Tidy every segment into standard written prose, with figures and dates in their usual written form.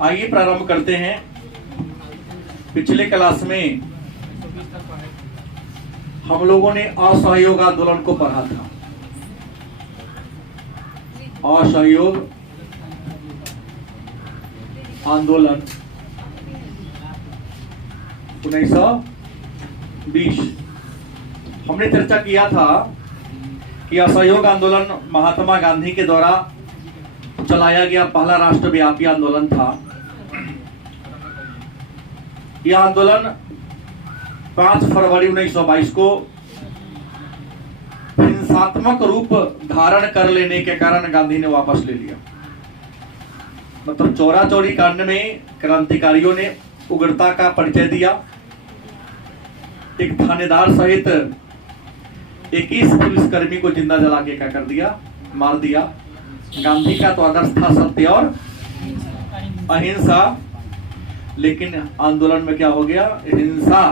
आइए प्रारंभ करते हैं। पिछले क्लास में हम लोगों ने असहयोग आंदोलन को पढ़ा था। असहयोग आंदोलन 1920। हमने चर्चा किया था कि असहयोग आंदोलन महात्मा गांधी के द्वारा चलाया गया पहला राष्ट्रव्यापी आंदोलन था। यह आंदोलन 5 फरवरी 1922 को हिंसात्मक रूप धारण कर लेने के कारण गांधी ने वापस ले लिया। मतलब चौरा चौरी कांड में क्रांतिकारियों ने उग्रता का परिचय दिया। एक थानेदार सहित 21 पुलिसकर्मी को जिंदा जला के क्या कर दिया, मार दिया। गांधी का तो आदर्श था सत्य और अहिंसा, लेकिन आंदोलन में क्या हो गया, हिंसा।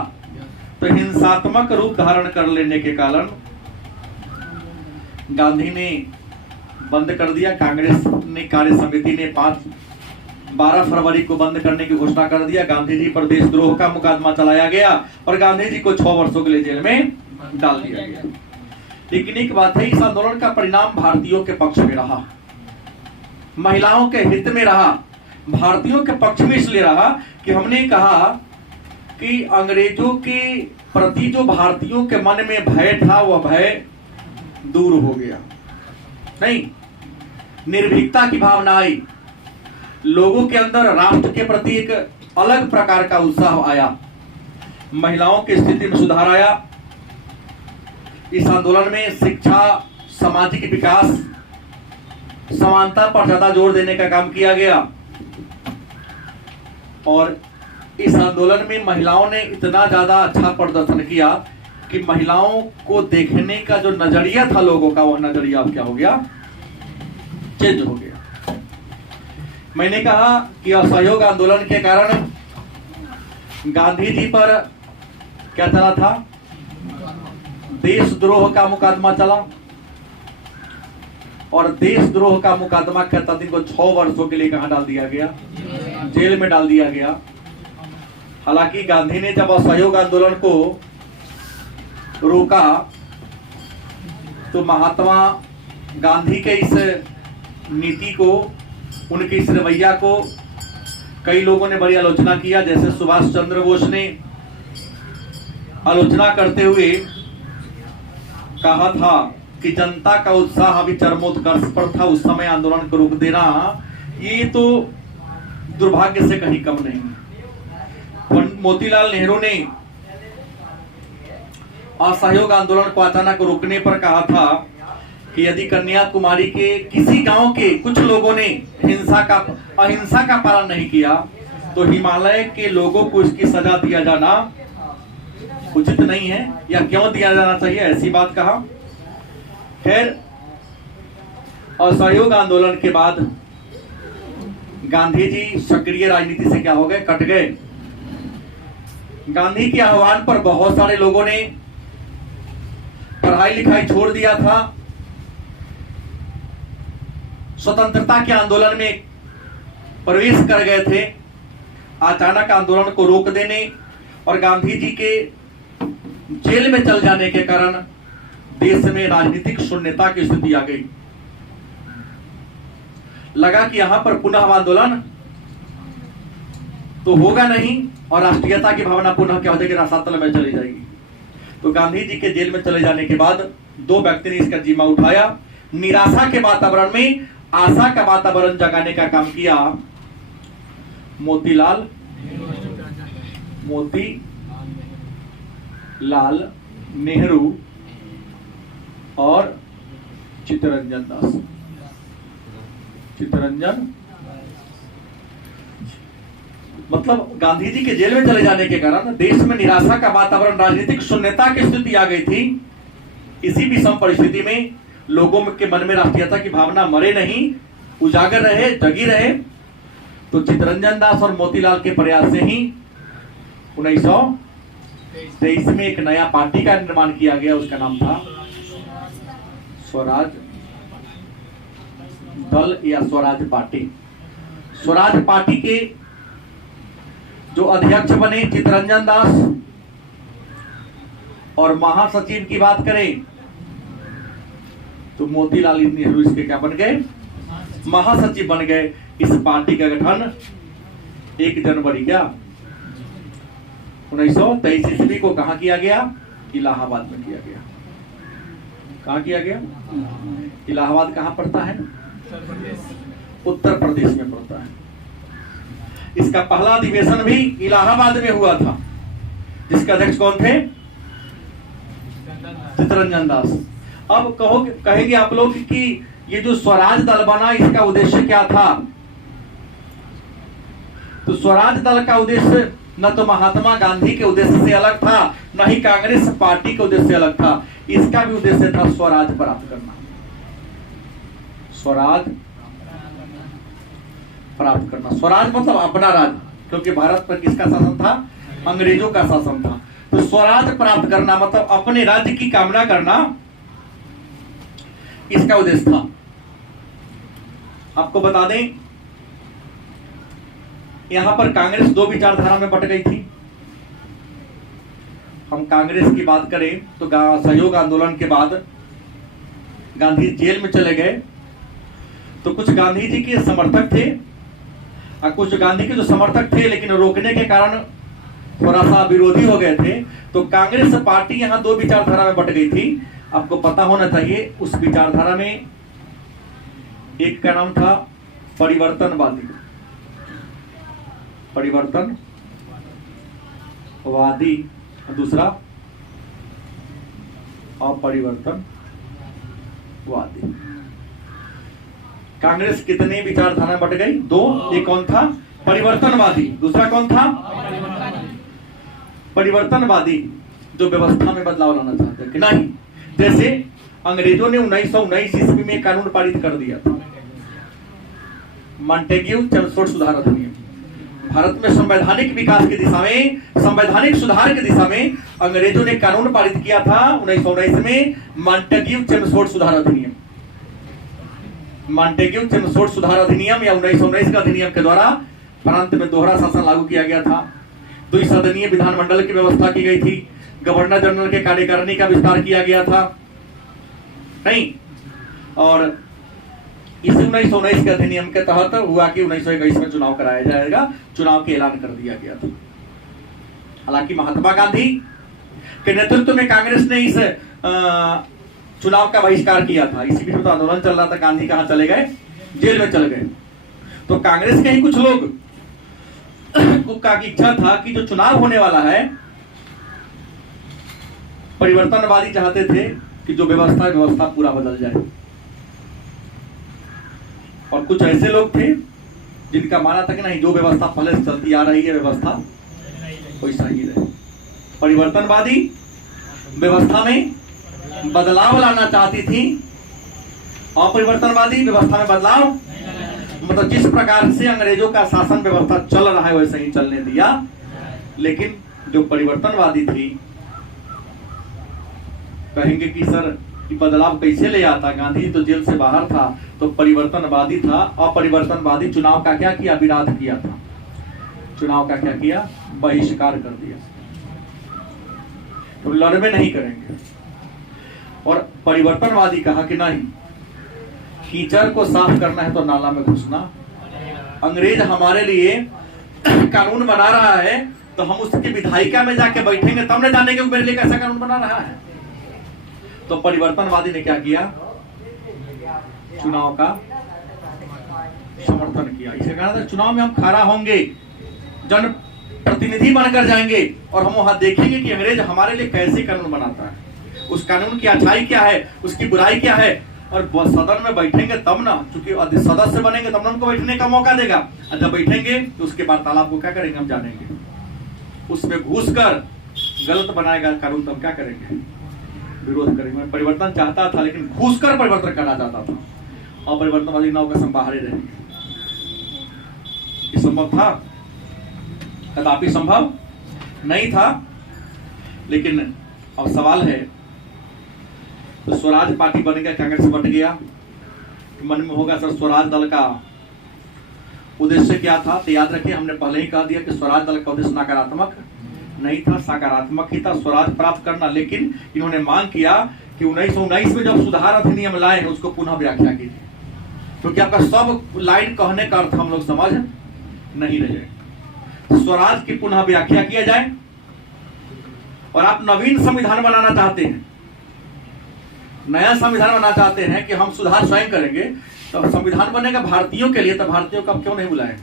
तो हिंसात्मक रूप धारण कर लेने के कारण गांधी ने बंद कर दिया। कांग्रेस ने कार्य समिति ने 12 फरवरी को बंद करने की घोषणा कर दिया। गांधी जी पर देशद्रोह का मुकदमा चलाया गया और गांधी जी को 6 वर्षों के लिए जेल में डाल दिया गया। लेकिन एक बात है, इस आंदोलन का परिणाम भारतीयों के पक्ष में रहा, महिलाओं के हित में रहा। भारतीयों के पक्ष में इसलिए रहा कि हमने कहा कि अंग्रेजों के प्रति जो भारतीयों के मन में भय था वह भय दूर हो गया। नहीं, निर्भीकता की भावना आई। लोगों के अंदर राष्ट्र के प्रति एक अलग प्रकार का उत्साह आया। महिलाओं की स्थिति में सुधार आया। इस आंदोलन में शिक्षा, सामाजिक विकास, समानता पर ज्यादा जोर देने का काम किया गया। और इस आंदोलन में महिलाओं ने इतना ज्यादा अच्छा प्रदर्शन किया कि महिलाओं को देखने का जो नजरिया था लोगों का, वह नजरिया अब क्या हो गया, चेंज हो गया। मैंने कहा कि असहयोग आंदोलन के कारण गांधी जी पर क्या चला था, देशद्रोह का मुकदमा चला। और देशद्रोह का मुकदमा कहता दिन को 6 वर्षों के लिए कहां डाल दिया गया, जेल में डाल दिया गया। हालांकि गांधी ने जब असहयोग आंदोलन को रोका तो महात्मा गांधी के इस नीति को, उनके इस रवैया को कई लोगों ने बड़ी आलोचना किया। जैसे सुभाष चंद्र बोस ने आलोचना करते हुए कहा था कि जनता का उत्साह अभी चरमोत्कर्ष पर था, उस समय आंदोलन को रोक देना ये तो दुर्भाग्य से कहीं कम नहीं। मोतीलाल नेहरू ने असहयोग आंदोलन को अचानक रोकने पर कहा था कि यदि कन्याकुमारी के किसी गांव के कुछ लोगों ने अहिंसा का पालन नहीं किया तो हिमालय के लोगों को इसकी सजा दिया जाना उचित नहीं है, या क्यों दिया जाना चाहिए, ऐसी बात कहा। खैर, असहयोग आंदोलन के बाद गांधी जी सक्रिय राजनीति से क्या हो गए, कट गए। गांधी के आह्वान पर बहुत सारे लोगों ने पढ़ाई लिखाई छोड़ दिया था। स्वतंत्रता के आंदोलन में प्रवेश कर गए थे। अचानक आंदोलन को रोक देने और गांधी जी के जेल में चल जाने के कारण देश में राजनीतिक शून्यता की स्थिति आ गई। लगा कि यहां पर पुनः आंदोलन तो होगा नहीं और राष्ट्रीयता की भावना पुनः क्या हो जाएगी, रसातल में चली जाएगी। तो गांधी जी के जेल में चले जाने के बाद 2 व्यक्ति ने इसका जिम्मा उठाया। निराशा के वातावरण में आशा का वातावरण जगाने का काम किया मोतीलाल नेहरू और चित्तरंजन दास। मतलब गांधी जी के जेल में चले जाने के कारण देश में निराशा का वातावरण, राजनीतिक शून्यता की स्थिति आ गई थी। इसी विषम परिस्थिति में लोगों के मन में राष्ट्रीयता की भावना मरे नहीं, उजागर रहे, जगी रहे। तो चित्तरंजन दास और मोतीलाल के प्रयास से ही 1923 में एक नया पार्टी का निर्माण किया गया। उसका नाम था स्वराज दल या स्वराज पार्टी। स्वराज पार्टी के जो अध्यक्ष बने चितरंजन दास, और महासचिव की बात करें तो मोतीलाल नेहरू इसके क्या बन गए, महासचिव बन गए। इस पार्टी का गठन 1 जनवरी क्या 1923 ईस्वी को कहां किया गया, इलाहाबाद में किया गया। कहां किया गया, इलाहाबाद कहां पड़ता है, उत्तर प्रदेश में पड़ता है। इसका पहला अधिवेशन भी इलाहाबाद में हुआ था, जिसके अध्यक्ष कौन थे, चितरंजन दास। अब कहेंगे आप लोग कि ये जो स्वराज दल बना, इसका उद्देश्य क्या था। तो स्वराज दल का उद्देश्य न तो महात्मा गांधी के उद्देश्य से अलग था, न ही कांग्रेस पार्टी के उद्देश्य से अलग था। इसका भी उद्देश्य था स्वराज प्राप्त करना, स्वराज प्राप्त करना। स्वराज मतलब अपना राज्य, क्योंकि भारत पर किसका शासन था, अंग्रेजों का शासन था। तो स्वराज प्राप्त करना मतलब अपने राज्य की कामना करना, इसका उद्देश्य था। आपको बता दें, यहां पर कांग्रेस 2 विचारधारा में बट गई थी। हम कांग्रेस की बात करें तो सहयोग आंदोलन के बाद गांधी जेल में चले गए, तो कुछ गांधी जी के समर्थक थे और कुछ गांधी के जो समर्थक थे लेकिन रोकने के कारण थोड़ा सा विरोधी हो गए थे। तो कांग्रेस पार्टी यहां 2 विचारधारा में बट गई थी। आपको पता होना चाहिए, उस विचारधारा में एक का नाम था परिवर्तनवादी, परिवर्तनवादी, दूसरा अपरिवर्तनवादी। कांग्रेस कितने विचारधारा में बट गई, 2। एक कौन था, परिवर्तनवादी, दूसरा कौन था, परिवर्तनवादी, जो व्यवस्था में बदलाव लाना चाहते कि नहीं। जैसे अंग्रेजों ने 1919 ईस्वी में कानून पारित कर दिया था, मॉन्टेग्यू चेम्सफोर्ड सुधार अधिनियम। भारत में संवैधानिक विकास की दिशा में, संवैधानिक सुधार की दिशा में अंग्रेजों ने कानून पारित किया था 1919 में, मॉन्टेग्यू चेम्सफोर्ड सुधार अधिनियम। मॉन्टेग्यू चेम्सफोर्ड सुधार अधिनियम या 1919 का अधिनियम के द्वारा प्रांत में दोहरा शासन लागू किया गया था। द्विसदनीय विधानमंडल की व्यवस्था की गई थी, गवर्नर जनरल के कार्यकारिणी का विस्तार किया गया था, नहीं। और इस 1919 के अधिनियम के तहत हुआ कि 1921 में चुनाव कराया जाएगा, चुनाव के ऐलान कर दिया गया था। हालांकि महात्मा गांधी के नेतृत्व में कांग्रेस ने इस चुनाव का बहिष्कार किया था। इसी बीच में तो आंदोलन चल रहा था, गांधी कहां चले गए, जेल में चले गए। तो कांग्रेस के ही कुछ लोग का इच्छा था कि जो चुनाव होने वाला है, परिवर्तनवादी चाहते थे कि जो व्यवस्था पूरा बदल जाए। और कुछ ऐसे लोग थे जिनका माना था कि नहीं, जो व्यवस्था पहले से चलती आ रही है व्यवस्था वैसा ही रहे। परिवर्तनवादी व्यवस्था में बदलाव लाना चाहती थी, और परिवर्तनवादी व्यवस्था में बदलाव मतलब जिस प्रकार से अंग्रेजों का शासन व्यवस्था चल रहा है वैसे ही चलने दिया। लेकिन जो परिवर्तनवादी थी, कहेंगे कि सर बदलाव कैसे ले आता, गांधी तो जेल से बाहर था, तो परिवर्तनवादी था। अपरिवर्तनवादी चुनाव का क्या किया, विरोध किया था, चुनाव का क्या किया, बहिष्कार कर दिया, तो लड़वे नहीं करेंगे। और परिवर्तनवादी कहा कि नहीं, कीचड़ को साफ करना है तो नाला में घुसना। अंग्रेज हमारे लिए कानून बना रहा है तो हम उसकी विधायिका में जाके बैठेंगे तब न जानेंगे मेरे लिए कैसा कानून बना रहा है। तो परिवर्तनवादी ने क्या किया, चुनाव का समर्थन किया। इसे कहा था चुनाव में हम खड़ा होंगे, जन प्रतिनिधि बनकर जाएंगे और हम वहां देखेंगे कि अंग्रेज हमारे लिए कैसे कानून बनाता है, उस कानून की अच्छाई क्या है, उसकी बुराई क्या है। और सदन में बैठेंगे तब ना, क्योंकि सदस्य बनेंगे तब ना उनको बैठने का मौका देगा। और जब बैठेंगे तो उसके बाद तालाब को क्या करेंगे, हम जानेंगे। उसमें घुसकर गलत बनाएगा कानून तो हम क्या करेंगे, विरोध करेंगे। परिवर्तन चाहता था लेकिन घुसकर परिवर्तन करना चाहता था, और परिवर्तनवादी नाव का हम बाहर ही रहेंगे। ये संभव था, कदापि संभव नहीं था। लेकिन अब सवाल है, तो स्वराज पार्टी बन गया, कांग्रेस बट गया। मन में होगा सर स्वराज दल का उद्देश्य क्या था तो याद रखिए, हमने पहले ही कह दिया कि स्वराज दल का उद्देश्य नकारात्मक नहीं था, सकारात्मक ही था, स्वराज प्राप्त करना। लेकिन इन्होंने मांग किया कि 1919 में जब सुधार अधिनियम लाए उसको पुनः व्याख्या कीजिए, क्योंकि आपका सब लाइन कहने का अर्थ हम लोग समझ नहीं रहे। स्वराज की पुनः व्याख्या किया जाए और आप नवीन संविधान बनाना चाहते हैं, नया संविधान बनाना चाहते हैं कि हम सुधार स्वयं करेंगे, तो संविधान बनेगा भारतीयों के लिए, तो भारतीयों को आप क्यों नहीं बुलाए?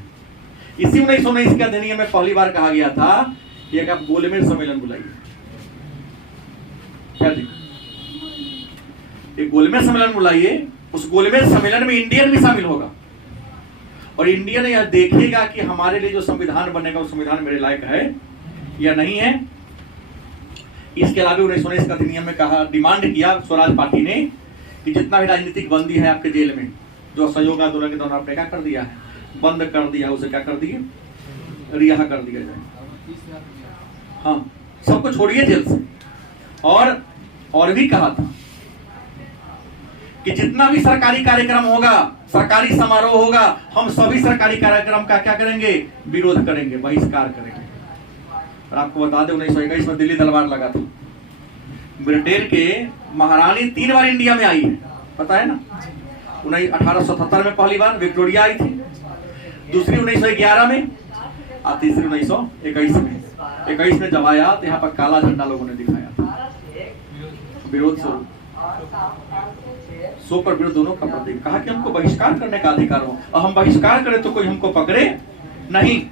इसी 1919 के अधिनियम में पहली बार कहा गया था कि आप गोलमेज सम्मेलन बुलाइए। क्या एक गोलमेज सम्मेलन बुलाइए, उस गोलमेज सम्मेलन में इंडियन भी शामिल होगा और इंडियन यह देखेगा कि हमारे लिए जो संविधान बनेगा वो संविधान मेरे लायक है या नहीं है। इसके अलावा 1919 का अधिनियम में कहा, डिमांड किया स्वराज पार्टी ने कि जितना भी राजनीतिक बंदी है आपके जेल में, जो असहयोग आंदोलन के दौरान आपने क्या कर दिया है, बंद कर दिया, उसे क्या कर दिए, रिहा कर दिया जाए। हाँ, सबको छोड़िए जेल से। और भी कहा था कि जितना भी सरकारी कार्यक्रम होगा, सरकारी समारोह होगा, हम सभी सरकारी कार्यक्रम का क्या करेंगे, विरोध करेंगे, बहिष्कार करेंगे। और आपको बता दें 1921 में दिल्ली दरबार लगा था। ब्रिटेन के महारानी 3 बार इंडिया में आई है, पता है ना। 1877 में पहली बार विक्टोरिया आई थी, दूसरी 1911 में और तीसरी 1921 में। 21 में जब आया तो यहाँ पर काला झंडा लोगों ने दिखाया था, विरोध स्वरूप, सो पर विरोध दोनों का प्रतीक। कहा कि हमको बहिष्कार करने का अधिकार हो और हम बहिष्कार करें तो कोई हमको पकड़े नहीं।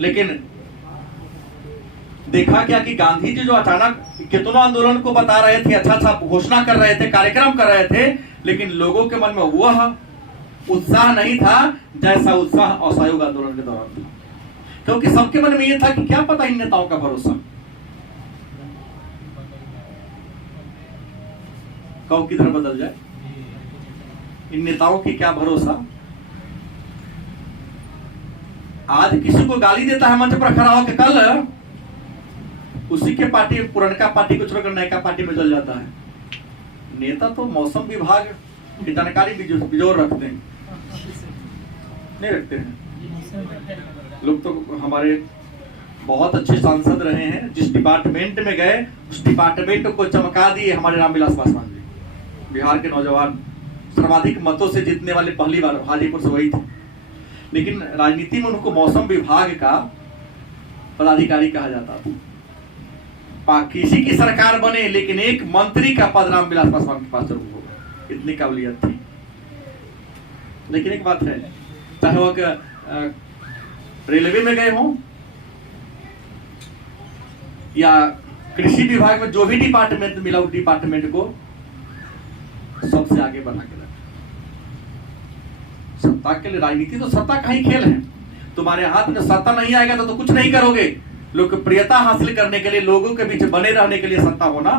लेकिन देखा क्या कि गांधी जी जो अचानक कितनों आंदोलन को बता रहे थे, अच्छा घोषणा कर रहे थे, कार्यक्रम कर रहे थे, लेकिन लोगों के मन में वह उत्साह नहीं था जैसा उत्साह असहयोग आंदोलन के दौरान था। क्योंकि सबके मन में यह था कि क्या पता इन नेताओं का भरोसा कब किधर बदल जाए, इन नेताओं की क्या भरोसा। आज किसी को गाली देता है मंच पर खड़ा होकर, कल उसी के पार्टी, पुरनका पार्टी को छोड़कर नयका पार्टी में चल जाता है। नेता तो मौसम विभाग की जानकारी बिजोर रखते हैं, नहीं रखते हैं लोग। तो हमारे बहुत अच्छे सांसद रहे हैं, जिस डिपार्टमेंट में गए उस डिपार्टमेंट को चमका दिए हमारे रामविलास पासवान जी। बिहार के नौजवान सर्वाधिक मतों से जीतने वाले पहली बार हाजीपुर से वही थे। लेकिन राजनीति में उनको मौसम विभाग का पदाधिकारी कहा जाता था। किसी की सरकार बने लेकिन एक मंत्री का पद रामविलास पासवान के पास जरूर होगा, इतनी काबिलियत थी। लेकिन एक बात है, चाहे वो रेलवे में गए हों या कृषि विभाग में, जो भी डिपार्टमेंट मिला उस डिपार्टमेंट को सबसे आगे बढ़ा के रखा। सत्ता के लिए राजनीति तो सत्ता का ही खेल है। तुम्हारे हाथ में सत्ता नहीं आएगा तो कुछ नहीं करोगे। लोकप्रियता हासिल करने के लिए, लोगों के बीच बने रहने के लिए सत्ता होना।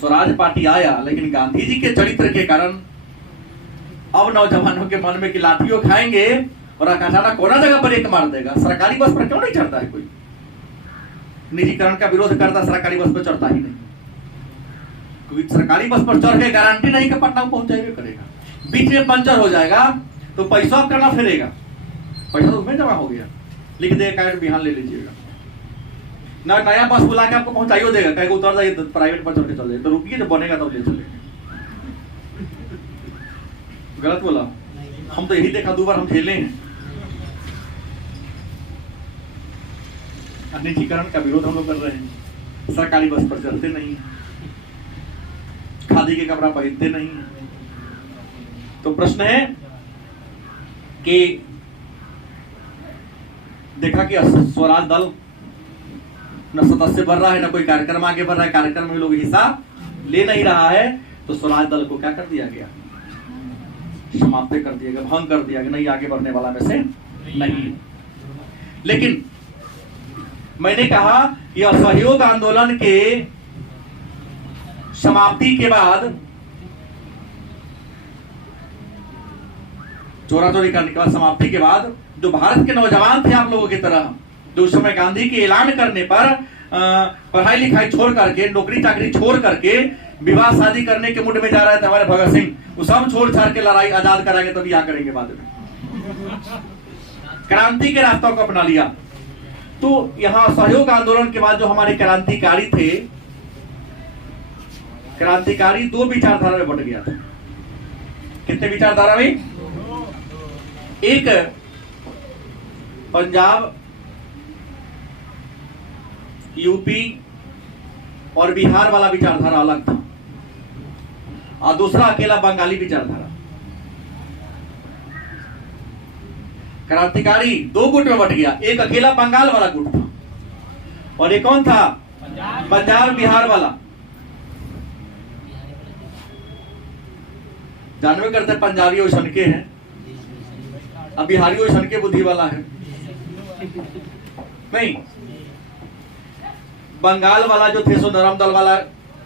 स्वराज पार्टी आया, लेकिन गांधी जी के चरित्र के कारण अब नौजवानों के मन में कि लाठियों खाएंगे और अचानक कोना जगह पर एक मार देगा। सरकारी बस पर क्यों नहीं चढ़ता है कोई? निजीकरण का विरोध करता, सरकारी बस पर चढ़ता ही नहीं, क्योंकि सरकारी बस पर चढ़ के गारंटी नहीं कि पटना को पहुंचाएगा करेगा। बीच में पंचर हो जाएगा तो पैसा करना फिरेगा, पैसा तो उसमें जमा हो गया, लिख देगा बिहान ले लीजिएगा ना, नया बस बुला के आपको पहुंचाइयो देगा, कहेगा उतर जाइए तो प्राइवेट पर चढ़ के चल जाइए, तो रुकिए जब बनेगा तब ले चलेंगे। गलत बोला? हम तो यही देखा, 2 बार हम झेले हैं। निजीकरण का विरोध हम लोग कर रहे हैं, सरकारी बस पर चढ़ते नहीं, खादी के कपड़ा पहनते नहीं। तो प्रश्न है कि देखा कि स्वराज दल न सदस्य बढ़ रहा है, न कोई कार्यक्रम आगे बढ़ रहा है, कार्यक्रम में लोग हिस्सा ले नहीं रहा है, तो स्वराज दल को क्या कर दिया गया, समाप्त कर दिया गया, भंग कर दिया गया, नहीं आगे बढ़ने वाला में से नहीं। लेकिन मैंने कहा कि असहयोग आंदोलन के समाप्ति के बाद, चोरा चोरी करने के बाद, समाप्ति के बाद, जो भारत के नौजवान थे आप लोगों की तरह, जो उस समय गांधी के ऐलान करने पर पढ़ाई लिखाई छोड़ करके, नौकरी चाकरी छोड़ करके विवाह शादी करने के मूड में जा रहे थे हमारे भगत सिंह, वो सब छोड़ छाड़ के लड़ाई आजाद कराएंगे तभी यहाँ करेंगे बाद में। क्रांति के रास्तों को अपना लिया। तो यहाँ सहयोग आंदोलन के बाद जो हमारे क्रांतिकारी थे, क्रांतिकारी दो विचारधारा में बट गया था। कितने विचारधारा में? एक पंजाब, यूपी और बिहार वाला विचारधारा अलग था, और दूसरा अकेला बंगाली विचारधारा। क्रांतिकारी दो गुट में बट गया, एक अकेला बंगाल वाला गुट था और एक कौन था? पंजाब बिहार वाला। जानवे करते पंजाबी ओसन के हैं, अब बिहारी ओसन के बुद्धि वाला है नहीं। बंगाल वाला जो थे सो नरम दल वाला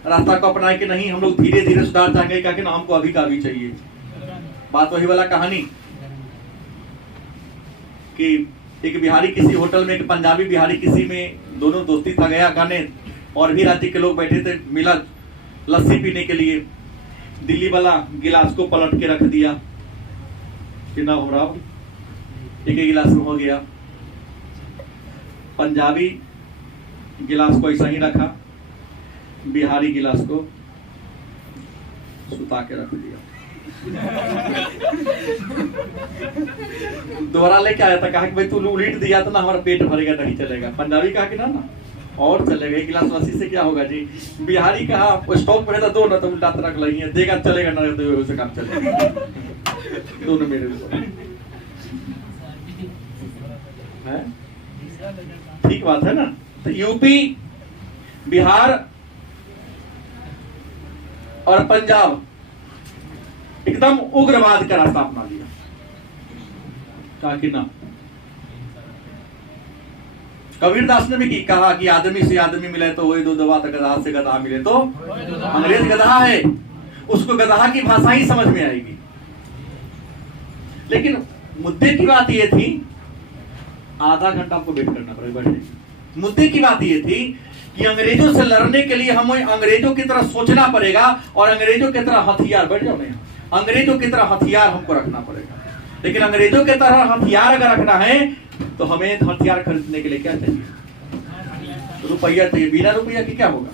रास्ता को अपनाए कि नहीं हम लोग धीरे धीरे सुधार चाहेंगे, क्या कि ना हमको अभी का अभी चाहिए। बात वही वाला कहानी कि एक बिहारी किसी होटल में, एक पंजाबी बिहारी किसी में, दोनों दोस्ती था, गया खाने और भी राज्य के लोग बैठे थे, मिला लस्सी पीने के लिए। दिल्ली वाला गिलास को पलट के रख दिया कि ना हो रहा, एक ही गिलास में हो गया। पंजाबी गिलास को ऐसा ही रखा, बिहारी गिलास को सुता के रख दिया। दोबारा लेके आया था, कहा कि भाई तू उलीट दिया तो ना हमारा पेट भरेगा, नहीं चलेगा। पंजाबी कहा कि ना और चलेगा, एक गिलास लस्सी से क्या होगा जी। बिहारी कहा स्टॉक में दो ना तो उल्टा रख लगी है, देगा चलेगा ना तो उसे काम चलेगा। दोनों मेरे है, ठीक बात है ना। तो यूपी, बिहार और पंजाब एकदम उग्रवाद का रास्ता अपना लिया, कहा कि ना। कबीरदास ने भी कहा कि आदमी से आदमी मिले तो वही दो दवा, तो गधा से गधा मिले तो अंग्रेज गधा है, उसको गधा की भाषा ही समझ में आएगी। लेकिन मुद्दे की बात ये थी, आधा घंटा आपको वेट करना पड़ेगा बैठने। मुद्दे की बात ये थी कि अंग्रेजों से लड़ने के लिए हमें अंग्रेजों की तरह सोचना पड़ेगा और अंग्रेजों की तरह हथियार, बैठ जाओ नहीं, अंग्रेजों की तरह हथियार हमको रखना पड़ेगा। लेकिन अंग्रेजों की तरह हथियार अगर रखना है तो हमें हथियार खरीदने के लिए क्या चाहिए? रुपया चाहिए। बिना रुपया के क्या होगा?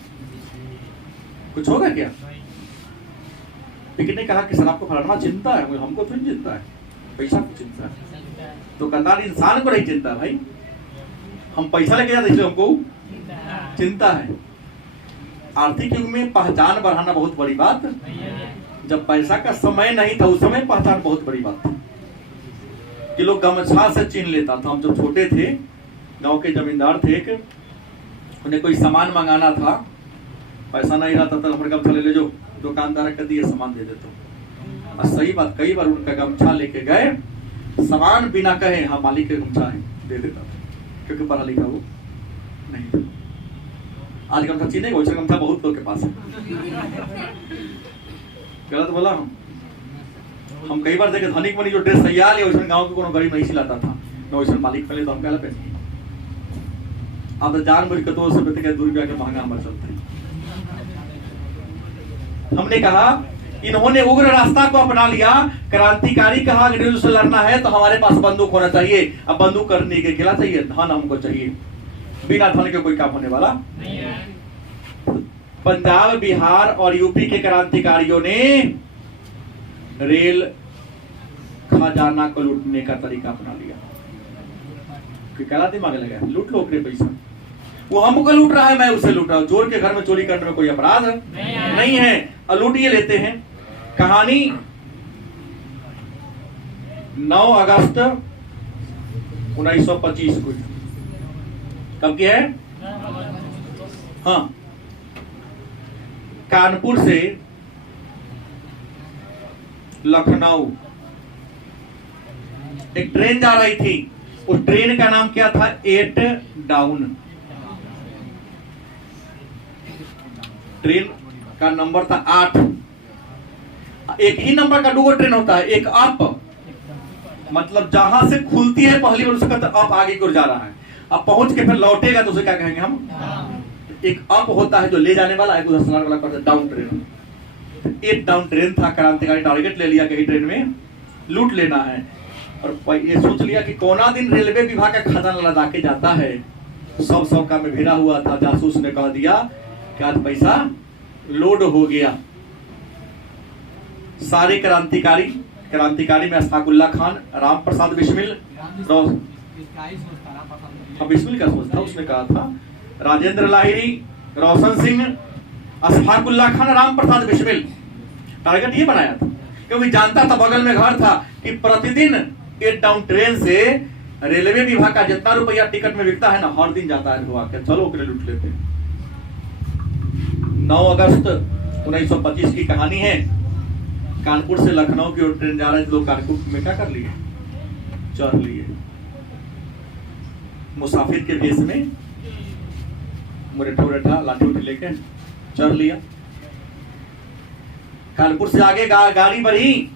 कुछ होगा क्या? लेकिन ने कहा कि सर आपको फलाना चिंता है, हमको तो चिंता है, पैसा की चिंता है। तो दुकानदार इंसान को नहीं चिंता भाई, हम पैसा लेके जाते इसलिए हमको चिंता है। आर्थिक युग में पहचान बढ़ाना बहुत बड़ी बात, जब पैसा का समय नहीं था उस समय पहचान बहुत बड़ी बात थी कि लोग गमछा से चिन्ह लेता था। हम जब छोटे थे, गांव के जमींदार थे, उन्हें कोई सामान मंगाना था, पैसा नहीं रहता था, हमारे गमछा ले जो दुकानदार का दिए सामान दे देता। और सही बात, कई बार उनका गमछा लेके गए, सामान बिना कहे हाँ मालिक के गमछा है दे देता था, क्योंकि पढ़ा लिखा वो नहीं था। आज गमछा चीनेगा, वैसे गमछा बहुत लोग के पास है। गलत बोला हम कई बार देखे धनिक मनी जो ड्रेस तैयार है वैसे गांव के कोनो गरीब नहीं सिलाता था, न वैसे मालिक पहले तो हम क्या पैसे अब तो जान बुझ के तो उससे बेटे ₹2 के महंगा हमारे चलते। हमने कहा इन्होंने उग्र रास्ता को अपना लिया, क्रांतिकारी कहा अंग्रेजों से लड़ना है तो हमारे पास बंदूक होना चाहिए। अब बंदूक करने के खिला चाहिए, धन हमको चाहिए, बिना धन के कोई काम होने वाला नहीं है। पंजाब, बिहार और यूपी के क्रांतिकारियों ने रेल खजाना को लूटने का तरीका अपना लिया। क्या दिमाग लगा, लूट लो अपने पैसा, वो हमको लूट रहा है, मैं उसे लूट रहा हूं। चोर के घर में चोरी करने में कोई अपराध नहीं है, और लूटिए लेते हैं। कहानी 9 अगस्त 1925 को, कब की है? हाँ, कानपुर से लखनऊ एक ट्रेन जा रही थी। उस ट्रेन का नाम क्या था? 8 डाउन। ट्रेन का नंबर था 8। एक ही नंबर का 2 ट्रेन होता है, एक अप, मतलब जहां से खुलती है पहली बार उसका तो अप आगे को जा रहा है, अब पहुंच के फिर लौटेगा तो उसे क्या कहेंगे हम? एक अप होता है जो ले जाने वाला, एक उधर सलार वाला करता है डाउन ट्रेन। एक डाउन ट्रेन था, क्रांतिकारी टारगेट ले लिया कहीं ट्रेन में लूट लेना है, और ये सोच लिया कि कौना दिन रेलवे विभाग का खजाना लदा के जाता है। सब का में भिड़ा हुआ था। जासूस ने कह दिया कि आज पैसा लोड हो गया। सारे क्रांतिकारी में अशफाकुल्ला खान, राम प्रसाद बिस्मिल, बिस्मिल का सोचता, उसने कहा था राजेंद्र लाहिड़ी, रोशन सिंह, अशफाकुल्ला खान, राम प्रसाद बिस्मिल। टारगेट ये बनाया था क्योंकि जानता था बगल में घर था कि प्रतिदिन एक डाउन ट्रेन से रेलवे विभाग का जितना रुपया टिकट में बिकता है ना, हर दिन जाता है हुआ के चलो ओकरे लूट लेते। 9 अगस्त 1925 की कहानी है। कानपुर से लखनऊ की ओर ट्रेन जा रहे थे, लोग कानपुर में क्या कर लिए, चढ़ लिए। मुसाफिर के भेष में मुरेठा लाठी उठी लेके चढ़ लिया। कानपुर से आगे गाड़ी बढ़ी,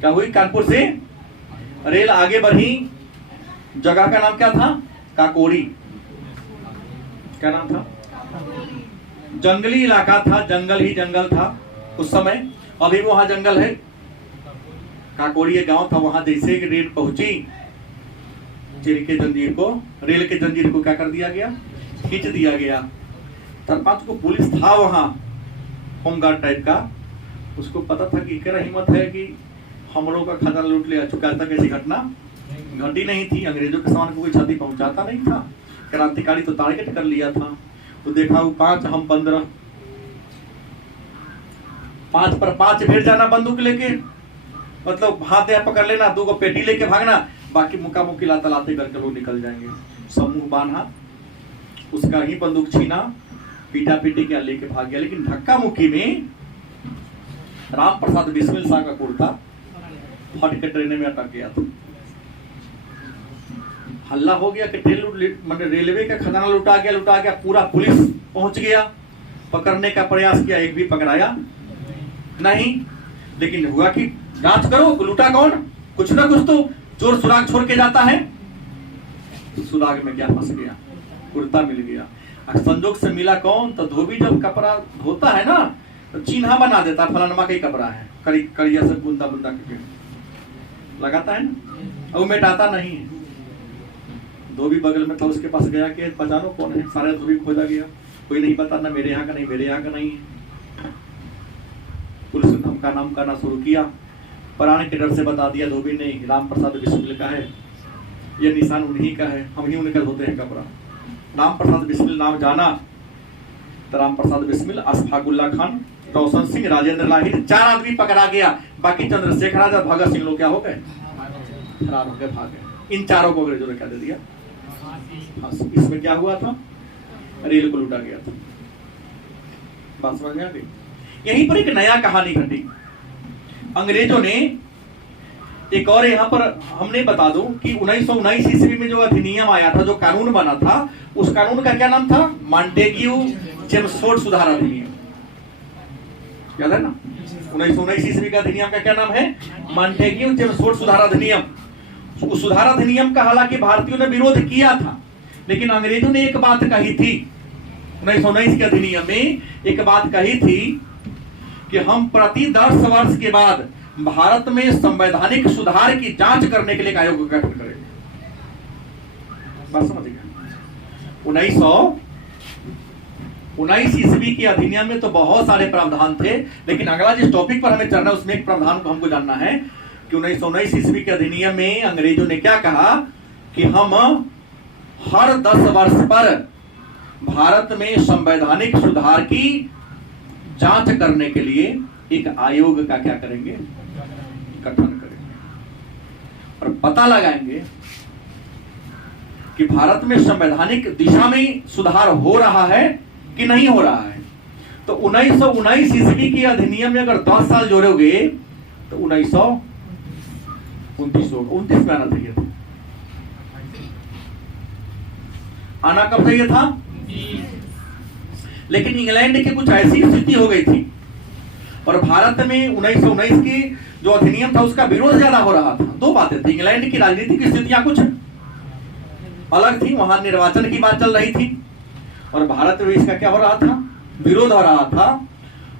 क्या हुई, कानपुर से रेल आगे बढ़ी। जगह का नाम क्या था, काकोरी। क्या नाम था, जंगली इलाका था, जंगल ही जंगल था उस समय। अभी भी वहां जंगल है। काकोरी एक गांव था, वहां जैसे कि रेल पहुंची, रेल के जंजीर को क्या कर दिया गया, खींच दिया गया। 4-5 को पुलिस था वहां, होमगार्ड टाइप का। उसको पता था कि क्या हिम्मत है कि हम लोग का खजाना लूट लिया। चुका तक ऐसी घटना घटी नहीं थी। अंग्रेजों के सामान को कोई क्षति पहुंचाता नहीं था। क्रांतिकारी तो टारगेट कर लिया था। तो देखा वो 5 हम 15, 5 पर 5 भिड़ जाना बंदूक लेके, मतलब हाथ या पकड़ लेना, 2 को पेटी लेके भागना, बाकी मुक्का मुक्की लाते लाते करके लोग निकल जाएंगे। समूह बांधा, उसका ही बंदूक छीना, पीटा पीटी के लेके भाग गया। लेकिन धक्का मुक्की में राम प्रसाद बिस्मिल साहब का कुर्ता फट के ट्रेन में अटक गया था। हल्ला हो गया कि रेलवे का खजाना लुटा गया। पूरा पुलिस पहुंच गया, पकड़ने का प्रयास किया, एक भी पकड़ाया नहीं। लेकिन हुआ कि जांच करो लूटा कौन, कुछ ना कुछ तो चोर सुराग छोड़ के जाता है। सुराग में क्या फंस गया, कुर्ता मिल गया। संजोग से मिला कौन, तो धोबी जब कपड़ा धोता है ना तो चिन्हा बना देता, फलानमा का ही कपड़ा है, करिया से बुंदा बुंदा करके लगाता है ना, वो मिटाता नहीं है। धोबी बगल में था, उसके पास गया कि पहचानो कौन है। सारे धोबी खोजा गया, कोई नहीं पता, ना मेरे यहाँ का नहीं, मेरे यहाँ का नहीं। पुलिस ने धमका नाम करना शुरू किया। प्राण के डर से बता दिया धोबी ने, राम प्रसाद बिस्मिल का है, ये निशान उन्हीं का है, हम ही उनका धोते हैं कपड़ा। राम प्रसाद बिस्मिल नाम जाना तो राम प्रसाद बिस्मिल, अशफाकुल्ला खान, रोशन सिंह, राजेंद्र लाहिड़ी, 4 आदमी पकड़ा गया। बाकी चंद्रशेखर आजाद, भगत सिंह लोग क्या हो गए, फरार हो गए, भाग गए। इन 4 को अंग्रेजों ने क्या दे दिया, फांसी। इसमें क्या हुआ था, रेल को लूटा गया था। बात समझ में आ गई। यहीं पर एक नया कहानी घटी। अंग्रेजों ने एक और यहाँ पर हमने बता दूं कि 1919 ईस्वी में जो अधिनियम आया था, जो कानून बना था, उस कानून का क्या नाम था, मॉन्टेग्यू चेम्सफोर्ड सुधार अधिनियम। याद है ना, 1919 ईस्वी का अधिनियम का क्या नाम है, मॉन्टेग्यू चेम्सफोर्ड सुधार अधिनियम। उस सुधार अधिनियम का हालांकि भारतीयों ने विरोध किया था, लेकिन अंग्रेजों ने एक बात कही थी 1919 के अधिनियम में, एक बात कही थी कि हम प्रति 10 वर्ष के बाद भारत में संवैधानिक सुधार की जांच करने के लिए एक आयोग का गठन करेंगे। बात समझ गए। 1919 ईस्वी के अधिनियम में तो बहुत सारे प्रावधान थे, लेकिन अगला जिस टॉपिक पर हमें चलना है उसमें एक प्रावधान को हमको जानना है कि 1919 ईस्वी के अधिनियम में अंग्रेजों ने क्या कहा कि हम हर 10 वर्ष पर भारत में संवैधानिक सुधार की जांच करने के लिए एक आयोग का क्या करेंगे, गठन करेंगे, और पता लगाएंगे कि भारत में संवैधानिक दिशा में सुधार हो रहा है कि नहीं हो रहा है। तो 1919 ईस्वी के अधिनियम में अगर 10 साल जोड़ोगे तो 1929 में आना चाहिए था। आना कब चाहिए था, लेकिन इंग्लैंड की कुछ ऐसी स्थिति हो गई थी और भारत में 1919 की जो अधिनियम था उसका विरोध ज्यादा हो रहा था। 2 बातें थी, इंग्लैंड की राजनीतिक स्थितियां कुछ अलग थी, वहां निर्वाचन की बात चल रही थी, और भारत में इसका क्या हो रहा था, विरोध हो रहा था।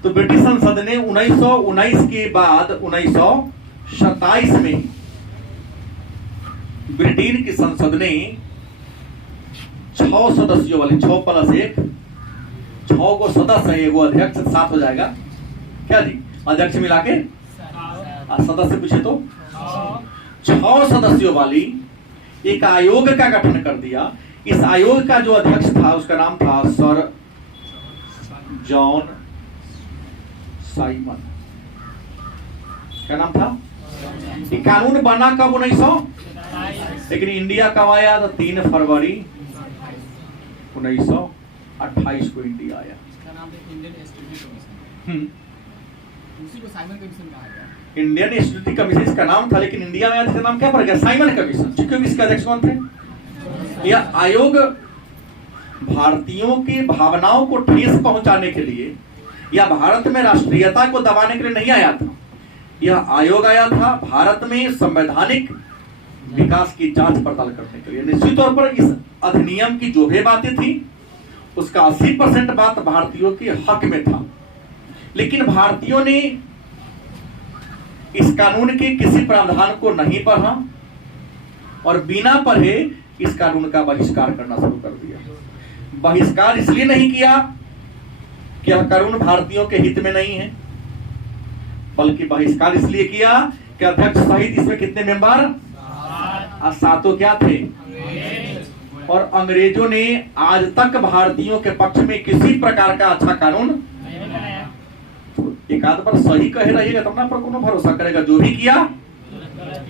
तो ब्रिटिश संसद ने 1919 के बाद 1927 में ब्रिटेन की संसद ने 6 सदस्यों वाली 6 + 1 6 को सदस्य है, वो अध्यक्ष 7 हो जाएगा क्या जी, अध्यक्ष मिला के सदस्य पूछे तो 6 सदस्यों वाली एक आयोग का गठन कर दिया। इस आयोग का जो अध्यक्ष था उसका नाम था सर जॉन साइमन। क्या नाम था? ये कानून बना कब 1900, लेकिन इंडिया कब आया? तो 3 फरवरी 1928 को इंडिया आया। उसी को साइमन कमीशन कहा गया। इंडियन स्टैट्यूटरी कमीशन इसका नाम था, लेकिन इंडिया में इसका नाम क्या पड़ गया? Simon commission. क्योंकि इसके अध्यक्ष कौन थे? यह आयोग भारतीयों की भावनाओं को ठेस पहुंचाने के लिए या भारत में राष्ट्रीयता को दबाने के लिए नहीं आया था। यह आयोग आया था भारत में संवैधानिक विकास की जांच पड़ताल करने के लिए। निश्चित तौर पर इस अधिनियम की जो भी बातें थी उसका 80% बात भारतीयों के हक में था, लेकिन भारतीयों ने इस कानून के किसी प्रावधान को नहीं पढ़ा और बिना पढ़े इस कानून का बहिष्कार करना शुरू कर दिया। बहिष्कार इसलिए नहीं किया कि यह कानून भारतीयों के हित में नहीं है, बल्कि बहिष्कार इसलिए किया कि अध्यक्ष सहित इसमें कितने मेंबर? 7 क्या थे? और अंग्रेजों ने आज तक भारतीयों के पक्ष में किसी प्रकार का अच्छा कानून, एक आध बार सही कहे रहिएगा तब ना पर कोनो भरोसा करेगा। जो भी किया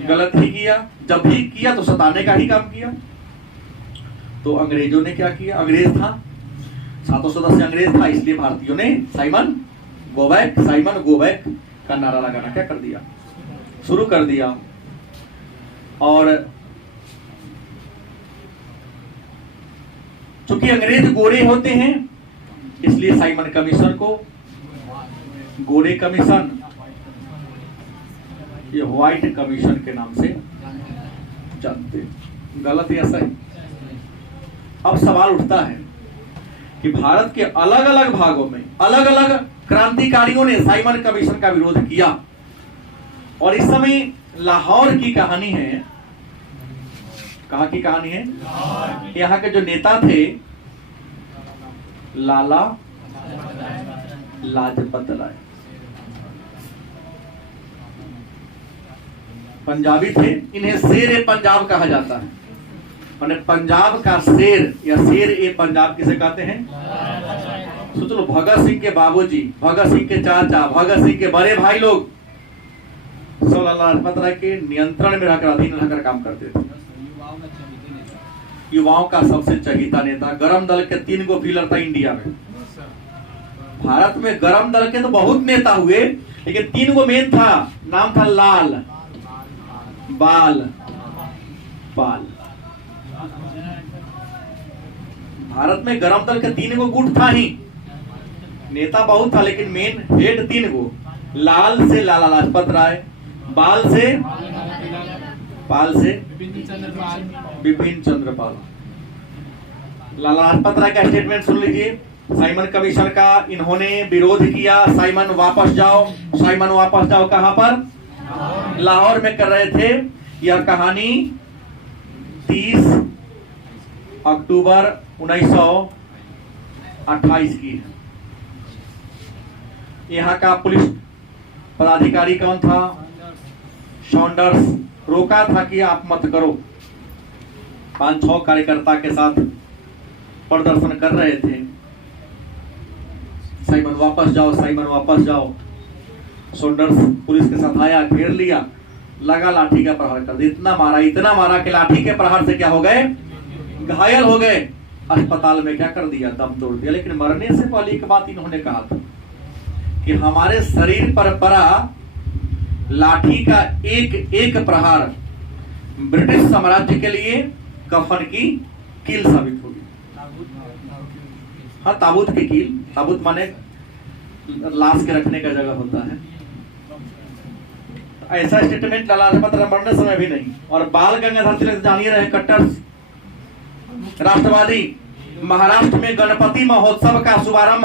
गलत ही किया, जब भी किया तो सताने का ही काम किया। तो अंग्रेजों ने क्या किया? अंग्रेज था, 7 सदस्य अंग्रेज था, इसलिए भारतीयों ने साइमन गो बैक का नारा लगाना क्या कर दिया, शुरू कर दिया। और चूंकि अंग्रेज गोरे होते हैं इसलिए साइमन कमीशन को गोरे कमीशन, ये व्हाइट कमीशन के नाम से जानते। गलत या सही? अब सवाल उठता है कि भारत के अलग अलग भागों में अलग अलग क्रांतिकारियों ने साइमन कमीशन का विरोध किया। और इस समय लाहौर की कहानी है। कहाँ की कहानी है? यहाँ के जो नेता थे लाला लाजपत राय, पंजाबी थे। इन्हें शेर ए पंजाब कहा जाता है। माने पंजाब का शेर या शेर ए पंजाब किसे कहते हैं? सोच लो, भगत सिंह के बाबूजी, भगत सिंह के चाचा, भगत सिंह के बड़े भाई लोग सब लाला लाजपत राय के नियंत्रण में रहकर, अधीन रहकर काम करते थे। युवाओं का सबसे चहीता नेता। गरम दल के 3 गो पिलर था इंडिया में। भारत में गरम दल के तो बहुत नेता हुए, लेकिन 3 गो मेन था। नाम था लाल, बाल, पाल। भारत में गरम दल के 3 गो गुट था ही, नेता बहुत था, लेकिन मेन हेड 3 गो। लाल से लाला लाजपत राय, पाल से विपिन चंद्र पाल। लाला लाजपत राय का स्टेटमेंट सुन लीजिए साइमन कमीशन का। इन्होंने विरोध किया, साइमन वापस जाओ। साइमन वापस जाओ कहां पर? लाहौर में कर रहे थे। यह कहानी 30 अक्टूबर 1928 की है। यहाँ का पुलिस पदाधिकारी कौन था? सॉन्डर्स। रोका था कि आप मत करो। 5-6 कार्यकर्ता के साथ प्रदर्शन कर रहे थे। साइमन वापस जाओ, साइमन वापस जाओ। सॉन्डर्स पुलिस के साथ आया, घेर लिया, लगा लाठी का प्रहार कर दिया। इतना मारा कि लाठी के प्रहार से क्या हो गए? घायल हो गए। अस्पताल में क्या कर दिया? दम तोड़ दिया। लेकिन मरने से पहले एक बात इन्होंने कहा था कि हमारे शरीर पर पड़ा लाठी का एक प्रहार ब्रिटिश साम्राज्य के लिए कफन की कील साबित होगी। हाँ, ताबूत की कील। ताबूत माने लाश के रखने का जगह होता है। ऐसा स्टेटमेंट लाला लाजपत राय मरने समय भी नहीं। और बाल गंगाधर तिलक जानिए रहे कट्टर राष्ट्रवादी, महाराष्ट्र में गणपति महोत्सव का शुभारंभ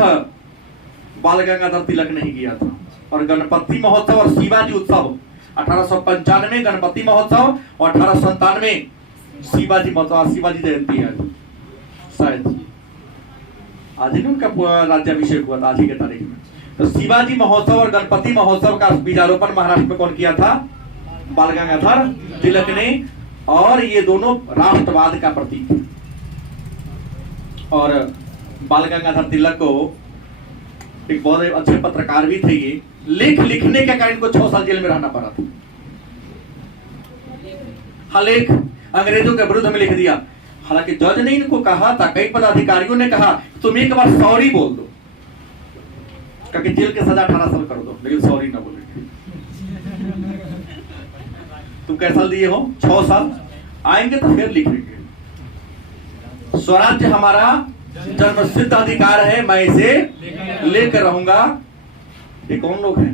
बाल गंगाधर तिलक ने ही किया था। और गणपति महोत्सव और शिवाजी उत्सव 1895 गणपति महोत्सव और 1897 शिवाजी महोत्सव, शिवाजी जयंती है शायद आज ही उनका राज्याभिषेक हुआ था, आज ही के तारीख में। तो शिवाजी महोत्सव और गणपति महोत्सव का बीजारोपण महाराष्ट्र में कौन किया था? बाल गंगाधर तिलक ने। और ये दोनों राष्ट्रवाद का प्रतीक है। और बाल गंगाधर तिलक को एक बहुत अच्छे पत्रकार भी थे। ये लेख लिखने के कारण इनको 6 साल जेल में रहना पड़ा था। हाँ, लेख अंग्रेजों के विरुद्ध में लिख दिया। हालांकि जज ने इनको कहा था, कई पदाधिकारियों ने कहा तुम एक बार सॉरी बोल दो, क्योंकि जेल की सजा 18 साल कर दो, लेकिन सॉरी ना बोलेंगे। तुम कैसा साल दिए हो? 6 साल। आएंगे तो फिर लिखेंगे। स्वराज्य हमारा जन्मसिद्ध अधिकार है, मैं इसे लेकर रहूंगा। ये कौन लोग हैं?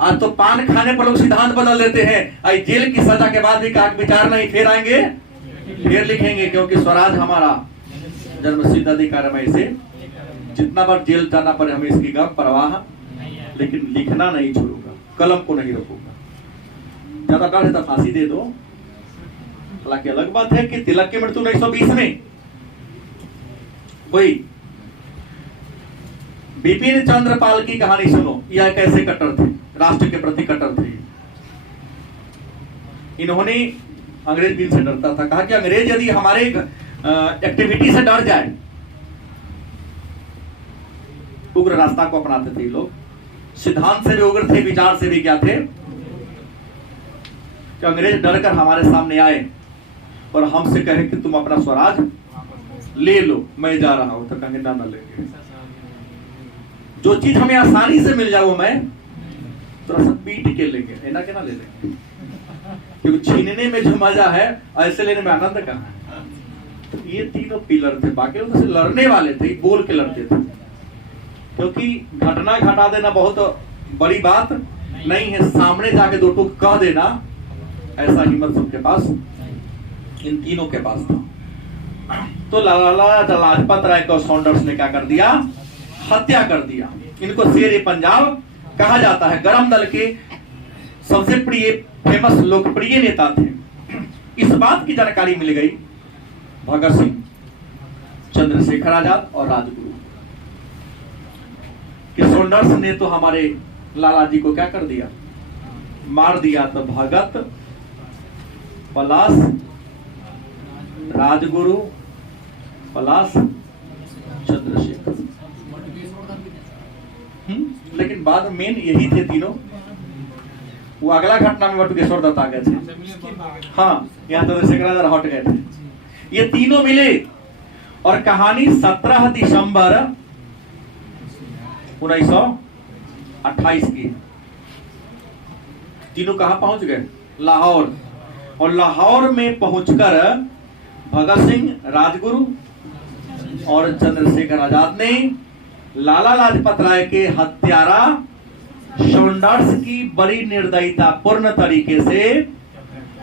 आज तो पान खाने पर लोग सिद्धांत बदल देते हैं। आज जेल की सजा के बाद भी कहा विचार नहीं, फिर आएंगे फिर लिखेंगे, क्योंकि स्वराज हमारा जन्मसिद्ध अधिकार है, मैं इसे जितना बार जेल जाना पड़े हमें इसकी गम परवाह, लेकिन लिखना नहीं छोड़ूंगा, कलम को नहीं रोकूंगा। ज्यादा डर है तो फांसी दे दो। हालांकि अलग बात है कि तिलक की मृत्यु 1920 में हुई। बिपिन चंद्र पाल की कहानी सुनो, यह कैसे कट्टर थे, राष्ट्र के प्रति कट्टर थे। इन्होंने अंग्रेज भी से डरता था। कहा कि अंग्रेज यदि हमारे एक्टिविटी से डर जाए, उग्र रास्ता को अपनाते थे लोग। सिद्धांत से भी उग्र थे, विचार से भी क्या थे कि अंग्रेज डरकर हमारे सामने आए और हमसे कहे कि तुम अपना स्वराज ले लो, मैं जा रहा हूं, तो कहेंगे ना लेंगे। जो चीज हमें आसानी से मिल जाए वो मैं थोड़ा सा पीट के लेंगे, है ना कि ना ले लेंगे। क्योंकि छीनने में जो मजा है ऐसे लेने में आनंद कहां है। तो ये तीनों पिलर थे। बाकी लोग तो लड़ने वाले थे, बोल के लड़ते थे, क्योंकि घटना घटा देना बहुत बड़ी बात नहीं है, सामने जाके दो टूक कह देना ऐसा हिम्मत सबके पास, इन तीनों के पास था। तो लाला लाजपत राय को सॉन्डर्स ने क्या कर दिया? हत्या कर दिया। इनको शेर ए पंजाब कहा जाता है। गरम दल के सबसे प्रिय फेमस लोकप्रिय नेता थे। इस बात की जानकारी मिल गई भगत सिंह, चंद्रशेखर आजाद और राजगुरु कि सॉन्डर्स ने तो हमारे लाला जी को क्या कर दिया? मार दिया। तो भगत प्लस राजगुरु प्लस चंद्रशेखर, लेकिन बाद में मेन यही थे तीनों। वो अगला घटना में बटुकेश्वर दत्त आ गए थे। हाँ, यहाँ चंद्रशेखर आजाद हट गए थे। ये तीनों मिले और कहानी 17 दिसंबर 1928 की। तीनों कहां पहुंच गए? लाहौर। और लाहौर में पहुंचकर भगत सिंह, राजगुरु और चंद्रशेखर आजाद ने लाला लाजपत राय के हत्यारा सॉन्डर्स की बड़ी निर्दयता पूर्ण तरीके से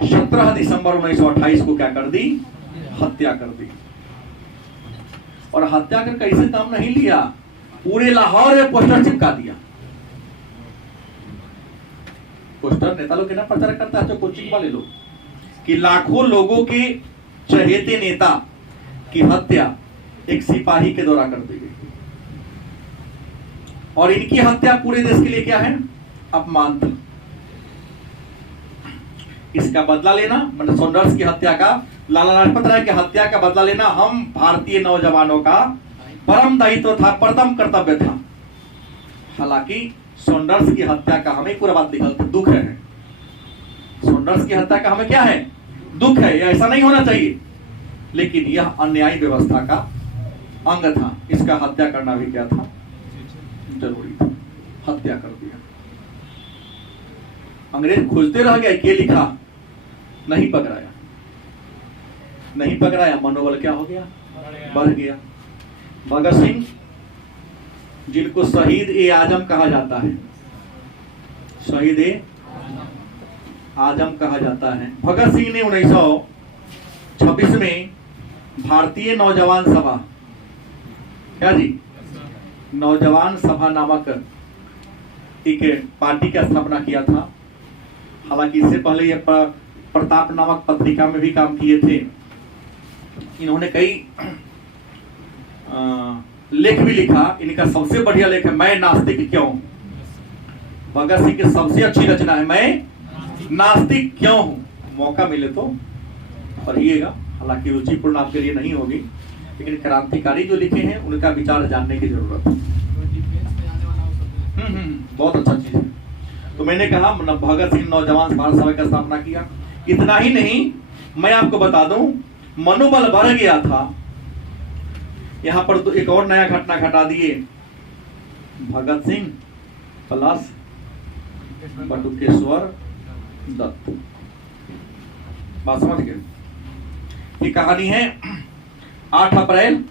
17 दिसंबर 1928 को क्या कर दी? हत्या कर दी। और हत्या कर कैसे काम नहीं लिया, पूरे लाहौर में पोस्टर चिपका दिया। पोस्टर नेता लोग ना प्रचार करता है, जो कोचिंग वाले लोग, कि लाखों लोगों के चहेते नेता की हत्या एक सिपाही के द्वारा कर दी गई। और इनकी हत्या पूरे देश के लिए क्या है? अपमान था। इसका बदला लेना, मतलब सॉन्डर्स की हत्या का, लाला लाजपत राय की हत्या का बदला लेना हम भारतीय नौजवानों का परम दायित्व था, प्रथम कर्तव्य था। हालांकि सॉन्डर्स की हत्या का हमें पूरा बात निकल दुख है। सॉन्डर्स की हत्या का हमें क्या है? दुख है। ऐसा नहीं होना चाहिए, लेकिन यह अन्यायी व्यवस्था का अंग था। इसका हत्या करना भी क्या था? जरूरी था। हत्या कर दिया। अंग्रेज खोजते रह गए, क्या लिखा? नहीं पकड़ाया। नहीं पकड़ाया, मनोबल क्या हो गया? बढ़ गया। भगत सिंह, जिनको शहीद ए आजम कहा जाता है, शहीद ए आजम कहा जाता है, भगत सिंह ने 1926 में भारतीय नौजवान सभा, क्या जी, नौजवान सभा नामक एक पार्टी का स्थापना किया था। हालांकि इससे पहले यह प्रताप नामक पत्रिका में भी काम किए थे। इन्होंने कई लेख भी लिखा। इनका सबसे बढ़िया लेख है मैं नास्तिक क्यों। भगत सिंह की सबसे अच्छी रचना है मैं नास्तिक क्यों हूं। मौका मिले तो पढ़िएगा, हालांकि रुचिपूर्ण आपके लिए नहीं होगी, लेकिन क्रांतिकारी जो लिखे हैं उनका विचार जानने की जरूरत है। बहुत अच्छा चीज है। तो मैंने कहा भगत सिंह नौजवान भारत सभा का स्थापना किया। इतना ही नहीं, मैं आपको बता दूं मनोबल बढ़ गया था। यहां पर तो एक और नया घटना घटा दिए। भगत सिंह प्लस बटुकेश्वर दत्त, बात समझ गए। ये कहानी है 8 अप्रैल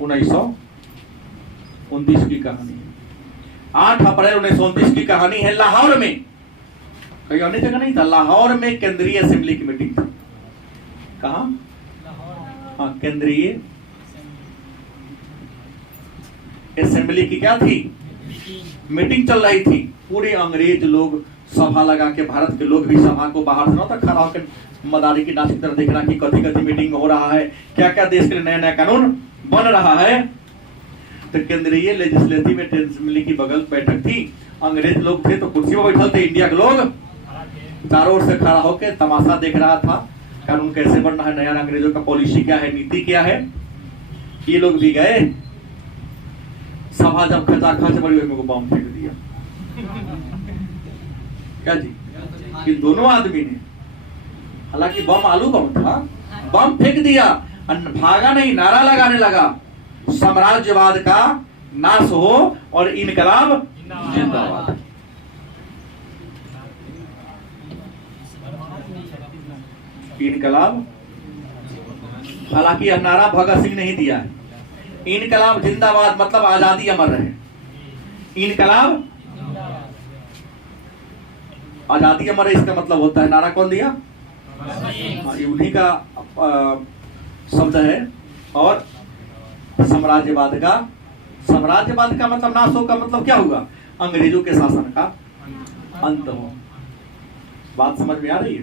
1929 की कहानी है। 8 अप्रैल 1929 की कहानी है। लाहौर में, कहीं अन्य जगह नहीं था, लाहौर में केंद्रीय असेंबली की मीटिंग थी। कहा? हाँ, केंद्रीय असेंबली की क्या थी, मीटिंग चल रही थी। पूरे अंग्रेज लोग सभा लगा के, भारत के लोग भी सभा को बाहर से ना खड़ा होकर मदारी की नाच की तरह देखना कि कथी कथी मीटिंग में हो रहा है, क्या क्या देश के लिए नया नया कानून बन रहा है। तो केंद्रीय लेजिस्लेटिव असेंबली की बगल बैठक थी। अंग्रेज लोग थे तो कुर्सी पर बैठल थे, इंडिया के लोग चारों ओर से खड़ा होकर तमाशा देख रहा था। कानून कैसे बनना है, नया अंग्रेजों का पॉलिसी क्या है, नीति क्या है। ये लोग भी गए। सभा जब खचाखच बड़ी हुई, मेरे को बम फेंक दिया। क्या जी, कि दोनों आदमी ने, हालांकि बम आलू बम था, बम फेंक दिया। भागा नहीं, नारा लगाने लगा साम्राज्यवाद का नाश हो और इनकलाब जिंदाबाद। इनकलाब, हालांकि यह नारा भगत सिंह ने ही दिया है। इनकलाब जिंदाबाद मतलब आजादी अमर रहे। इनकलाब आजादी अमर है, इसका मतलब होता है। नारा कौन दिया? उन्हीं का शब्द है। और साम्राज्यवाद का मतलब नाश हो का मतलब क्या होगा? अंग्रेजों के शासन का अंत हो। बात समझ में आ रही है?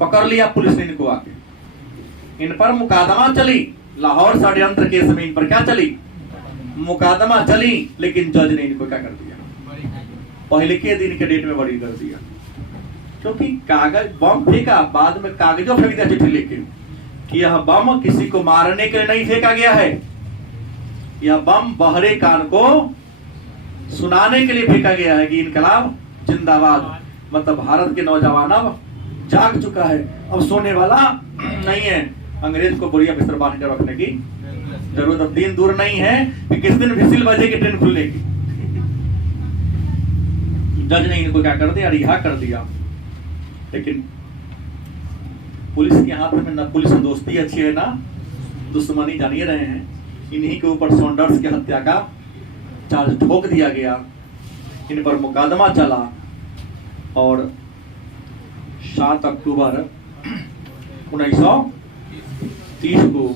पकड़ लिया पुलिस ने इनको आके, इन पर मुकादमा चली। लाहौर षड्यंत्र केस में इन पर क्या चली? मुकादमा चली। लेकिन जज ने इनको क्या कर दिया? पहले के दिन के डेट में बरी कर दिया। क्योंकि कागज बम फेंका, बाद में कागजों फेंक दिया चिट्ठी लेके कि यह बम किसी को मारने के लिए नहीं फेंका गया है, यह बम बहरे कान को सुनाने के लिए फेंका गया है कि इनकलाब जिंदाबाद। मतलब भारत के नौजवान अब जाग चुका है, अब सोने वाला नहीं है। अंग्रेज को बढ़िया बिस्तर बांध कर रखने की जरूरत अब दिन दूर नहीं है कि किस दिन विसिल बजेगी ट्रेन खुलने की। जज ने इनको क्या कर दिया? रिहा कर दिया। लेकिन पुलिस के हाथ में ना पुलिस दोस्ती अच्छी है ना दुश्मनी, जानिए रहे हैं। इन्हीं के ऊपर सॉन्डर्स की हत्या का चार्ज ठोक दिया गया। इन पर मुकदमा चला और 7 अक्टूबर 1930 को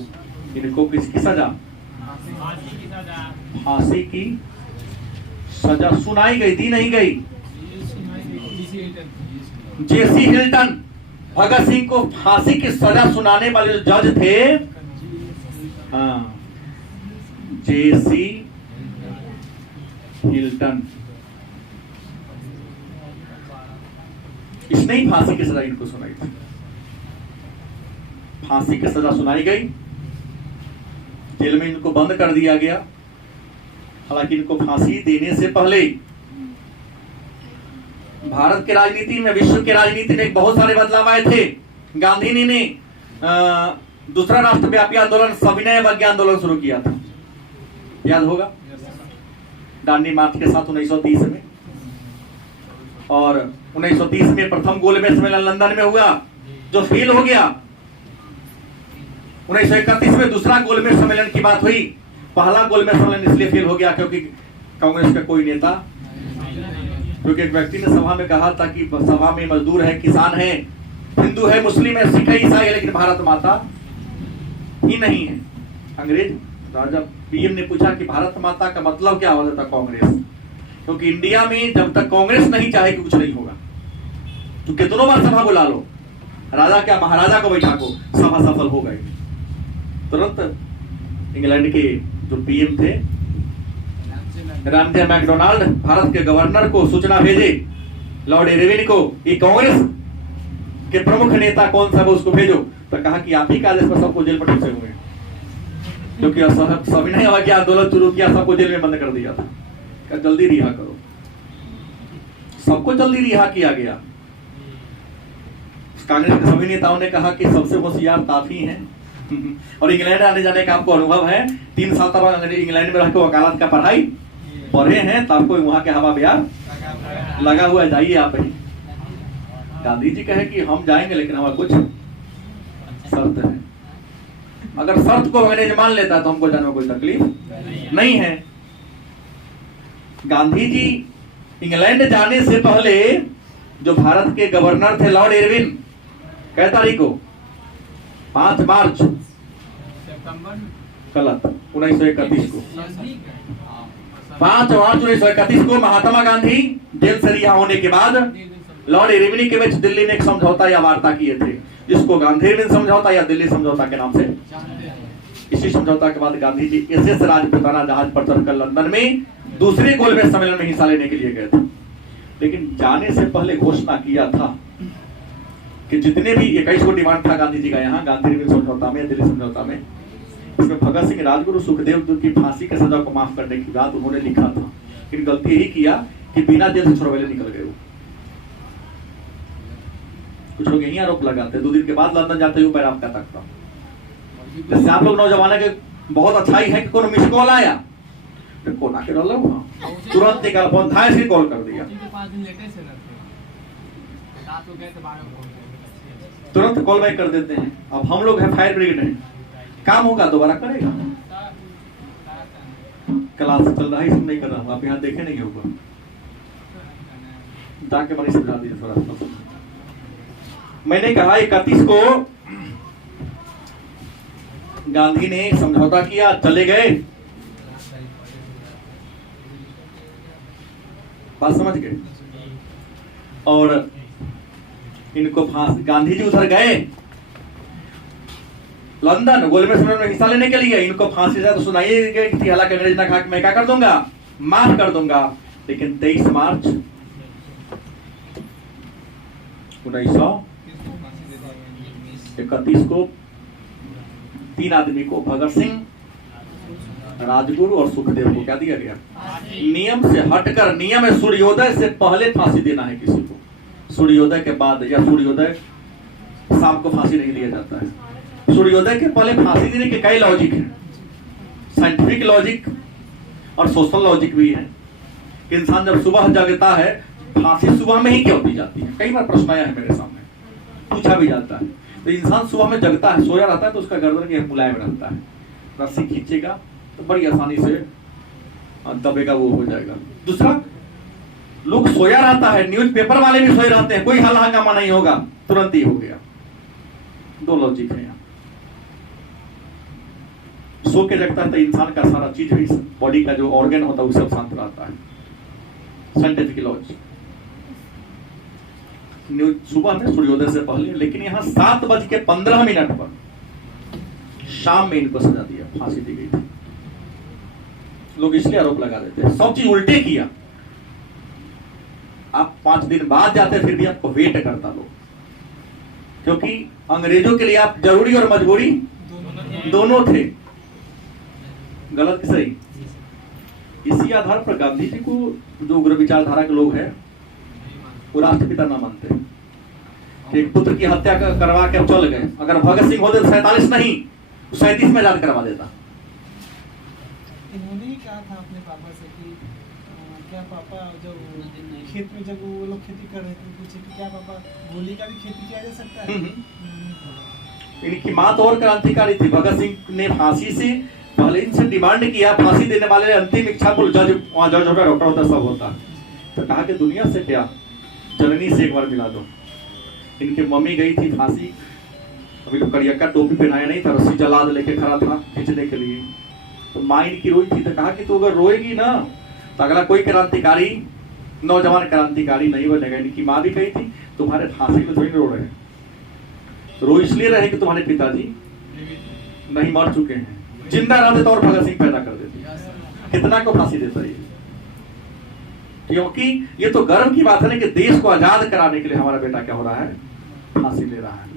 इनको किसकी सजा? फांसी की सजा सुनाई गई, दी नहीं गई। जेसी हिल्टन, भगत सिंह को फांसी की सजा सुनाने वाले जो जज थे, हाँ, जेसी हिल्टन, इसने ही फांसी की सजा इनको सुनाई थी। फांसी की सजा सुनाई गई, जेल में इनको बंद कर दिया गया। हालांकि इनको फांसी देने से पहले भारत के राजनीति में, विश्व के राजनीति में बहुत सारे बदलाव आए थे। गांधी जी ने दूसरा राष्ट्रव्यापी आंदोलन, सविनय अवज्ञा आंदोलन शुरू किया था, याद होगा, दांडी मार्च के साथ 1930 में। और 1930 में प्रथम गोलमेज सम्मेलन लंदन में हुआ जो फेल हो गया। 1931 में दूसरा गोलमेज सम्मेलन की बात हुई। पहला गोलमेज सम्मेलन इसलिए फेल हो गया क्योंकि कांग्रेस का कोई नेता क्योंकि एक व्यक्ति ने सभा में कहा था कि सभा में मजदूर है, किसान है, हिंदू है, मुस्लिम है, सिख है, ईसाई है, लेकिन भारत माता ही नहीं है। अंग्रेज राजा पीएम ने पूछा कि भारत माता का मतलब क्या होता था कांग्रेस, क्योंकि इंडिया में जब तक कांग्रेस नहीं चाहे कि कुछ नहीं होगा। तो कितनों बार सभा बुला लो, राजा क्या महाराजा को बैठा को, सभा सफल हो गई। तुरंत इंग्लैंड के जो पीएम थे रामजे मैकडोनाल्ड, भारत के गवर्नर को सूचना भेजे, लॉर्ड इरविन को, ये कांग्रेस के प्रमुख नेता कौन सा है उसको भेजो। तो कहा कि आप ही का आदेश पर सबको जेल पर ठूसे हुए, क्योंकि सविनय अवज्ञा के आंदोलन शुरू किया, सबको जेल में बंद कर दिया था। क्या जल्दी रिहा करो, सबको जल्दी रिहा किया गया। कांग्रेस के सभी नेताओं ने कहा कि सबसे होशियार ताफी हैं और इंग्लैंड आने जाने का आपको अनुभव है, 3 साल तक इंग्लैंड में रहकर वकालत का पढ़ाई पढ़े हैं, तो आपको वहां के हवा बिहार लगा हुआ है, जाइए आप ही। गांधी जी कहे कि हम जाएंगे लेकिन हमारा कुछ शर्त है। अगर शर्त को अंग्रेज मान लेता तो हमको जाने में कोई तकलीफ नहीं है। गांधी जी इंग्लैंड जाने से पहले जो भारत के गवर्नर थे लॉर्ड इरविन, कै तारीख को, 5 मार्च गलत 1931 को, 5 मार्च 1931 को महात्मा गांधी जेल से रिहा होने के बाद लॉर्ड इरविन के बीच दिल्ली में एक समझौता या वार्ता किए थे, जिसको गांधी इरविन समझौता या दिल्ली समझौता के नाम से। इसी समझौता के बाद गांधी जी एसएस राजपूताना जहाज पर चढ़कर लंदन में दूसरे गोलमेज सम्मेलन में हिस्सा लेने के लिए गए थे। लेकिन जाने से पहले घोषणा किया था कि जितने भी 21 को डिमांड था गांधी जी का यहाँ गांधी इरविन समझौता में, दिल्ली समझौता में, इसमें भगत सिंह, राजगुरु, सुखदेव की फांसी के सजा को माफ करने की बात उन्होंने लिखा था। लेकिन गलती यही किया कि बिना जेल से छुड़वाले निकल गए। कुछ लोग यही आरोप लगाते, 2 दिन के बाद लंदन जाते हुए पैर आपका तक था। जैसे आप लोग नौजवान के बहुत अच्छाई है कि कोनो मिस कॉल आया तो कोना के रहल वहां तुरंत निकाल फोन था, ऐसे कॉल कर दिया, 5 दिन लेटे से रहते रात को गए तो 12 को तुरंत कॉल बैक कर देते हैं। अब हम लोग है फायर ब्रिगेड है, काम होगा दोबारा करेगा। क्लास चल रहा है, इसमें नहीं कर रहा हूँ, आप यहाँ देखे नहीं होगा, जाके मरीज समझा दीजिए थोड़ा सा। मैंने कहा 31 को गांधी ने समझौता किया, चले गए, बात समझ गए। और इनको फांसी, गांधी जी उधर गए लंदन गोलमेज सम्मेलन में हिस्सा लेने के लिए, इनको फांसी सजा तो सुनाई गई थी। हालांकि अंग्रेज ने कहा कि मैं क्या कर दूंगा, माफ कर दूंगा। लेकिन 23 मार्च 1931 को 3 आदमी को, भगत सिंह, राजगुरु और सुखदेव को क्या दिया गया, नियम से हटकर। नियम है सूर्योदय से पहले फांसी देना है किसी को, सूर्योदय के बाद या सूर्योदय शाम को फांसी नहीं दिया जाता है। सूर्योदय के पहले फांसी देने के कई लॉजिक है, साइंटिफिक लॉजिक और सोशल लॉजिक भी है। इंसान जब सुबह जगता है, फांसी सुबह में ही क्यों दी जाती है, कई बार प्रश्न आया है मेरे सामने, पूछा भी जाता है। तो इंसान सुबह में जगता है, सोया रहता है तो उसका गर्दन के मुलायम रहता है, रस्सी खींचेगा तो बड़ी आसानी से दबेगा, वो हो जाएगा। दूसरा, लोग सोया रहता है, न्यूज़पेपर वाले भी सोए रहते हैं, कोई हल हंगामा नहीं होगा, तुरंत ही हो गया। 2 लॉजिक है यहाँ। सो के जगता है तो इंसान का सारा चीज भी, बॉडी का जो ऑर्गन होता है वो सब शांत रहता है, साइंटिफिक लॉजिक। न्यूज सुबह में सूर्योदय से पहले, लेकिन यहाँ 7:15 पर शाम में इनको सजा दिया, फांसी दी गई थी। लोग इसलिए आरोप लगा देते हैं, सब चीज उल्टे किया। आप 5 दिन बाद जाते फिर भी आपको वेट करता लोग, क्योंकि अंग्रेजों के लिए आप जरूरी और मजबूरी दोनों थे। गलत कि सही? इसी आधार पर गांधी जी को जो उग्र विचारधारा के लोग हैं वो राष्ट्रपिता ना मानते, कि एक पुत्र की हत्या करवा के चल गए। अगर भगत सिंह होते तो 47 नहीं, 37 में आजाद करवा देता। इन्होंने ही कहा था अपने पापा से कि क्या पापा जब खेत में जब वो लोग खेती कर रहे थे, पूछे कि क्या पापा होली का भी खेती किया जा सकता है? इनकी मां तो और क्रांतिकारी थी। भगत सिंह ने फांसी से पहले इनसे डिमांड किया, फांसी देने वाले अंतिम इच्छा को जज, वहां जज होता, डॉक्टर होता, सब होता, तो कहा कि दुनिया से क्या, जननी से एक बार मिला दो। इनकी मम्मी गई थी फांसी, अभी तो करियक्का टोपी पहनाया नहीं था, रस्सी जलाद लेके खड़ा था खींचने के लिए। तो माँ इनकी रोई थी, तो कहा कि तू अगर रोएगी ना तो अगला कोई क्रांतिकारी, नौजवान क्रांतिकारी नहीं बनेगा। इनकी माँ भी गई थी, तुम्हारे फांसी में थोड़ी रो रहे हैं, रो इसलिए रहे कि तुम्हारे पिताजी नहीं मर चुके हैं, जिंदा रहते तो और भगत सिंह पैदा कर देते। कितना को फांसी देता है, क्योंकि ये तो गर्व की बात है ना कि देश को आजाद कराने के लिए हमारा बेटा क्या हो रहा है, फांसी ले रहा है।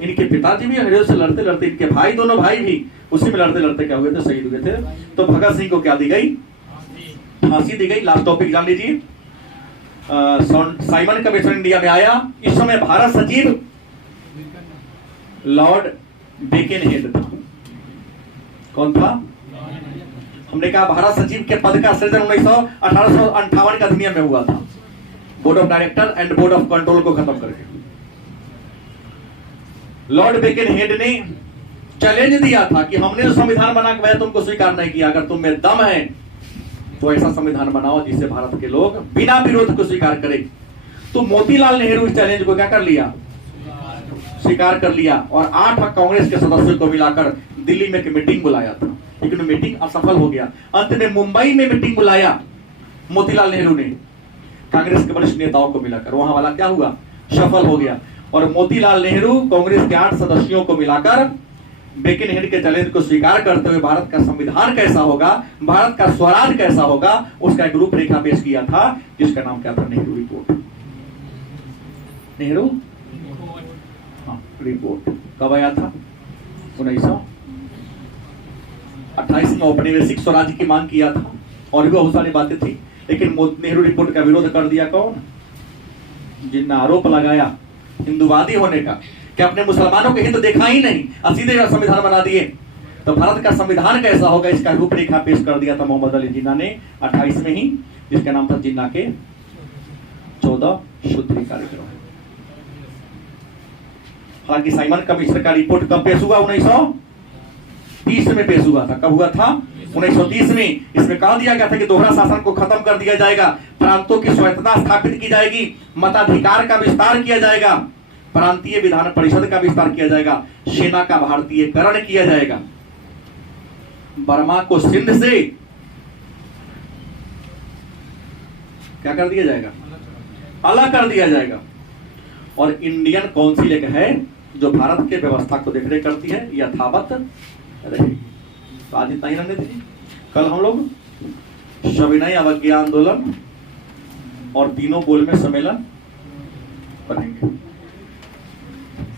इनके पिताजी भी अंग्रेजों से लड़ते लड़ते, इनके भाई, दोनों भाई भी उसी में लड़ते लड़ते क्या हुए थे, शहीद हुए थे। तो भगत सिंह को क्या दी गई, फांसी दी गई। लास्ट टॉपिक जान लीजिए, साइमन कमीशन इंडिया में आया। इस समय भारत सचिव लॉर्ड बेकेनहेड था। कौन था? हमने कहा भारत सचिव के पद का सृजन 1858 का अधिनियम में हुआ था, board of director and board of control को खत्म करके। लॉर्ड बेकेनहेड ने चैलेंज दिया था कि हमने जो संविधान बना के वह तुमको स्वीकार नहीं किया, अगर तुम में दम है तो ऐसा संविधान बनाओ जिससे भारत के लोग बिना विरोध को स्वीकार करें। तो मोतीलाल नेहरू इस चैलेंज को क्या कर लिया, स्वीकार कर लिया, और 8 कांग्रेस के सदस्यों को मिलाकर दिल्ली में एक मीटिंग बुलाया था, लेकिन मीटिंग असफल हो गया। अंत में मुंबई में मीटिंग बुलाया मोतीलाल नेहरू ने कांग्रेस के वरिष्ठ नेताओं को मिलाकर, वहां वाला क्या हुआ, सफल हो गया। और मोतीलाल नेहरू कांग्रेस के 8 सदस्यों को मिलाकर बेकेनहेड के चैलेंज को स्वीकार करते हुए भारत का संविधान कैसा होगा, भारत का स्वराज कैसा होगा, उसका एक रूपरेखा पेश किया था, जिसका नाम क्या था, नेहरू रिपोर्ट। नेहरू रिपोर्ट कब आया था, 1928 में औपनिवेशिक स्वराज की मांग किया था, और भी बहुत सारी बातें थी, लेकिन नेहरू रिपोर्ट का विरोध कर दिया कौन, जिनने आरोप लगाया हिंदूवादी होने का, कि अपने मुसलमानों के हित देखा ही नहीं, सीधे संविधान बना दिए। तो भारत का संविधान कैसा होगा, इसका रूपरेखा पेश कर दिया था मोहम्मद अली जिन्ना ने 28 में ही, जिसका नाम था जिन्ना के 14 सूत्री कार्यक्रम। हालांकि साइमन कमीशन का रिपोर्ट कब पेश हुआ, 1930 में पेश हुआ था। कब हुआ था, 1930 में। इसमें कहा दिया गया था कि दोहरा शासन को खत्म कर दिया जाएगा, प्रांतों की स्वायत्तता स्थापित की जाएगी, मताधिकार का विस्तार किया जाएगा, प्रांतीय विधान परिषद का विस्तार किया जाएगा, सेना का भारतीयकरण किया जाएगा, बर्मा को सिंध से क्या कर दिया जाएगा, अलग कर दिया जाएगा, और इंडियन काउंसिल एक है जो भारत के व्यवस्था को देखरेख करती है, यथावत रहेगी। तो आज इतना ही रहने दीजिए, कल हम लोग सविनय अवज्ञा आंदोलन और तीनों बोल में सम्मेलन पढ़ेंगे।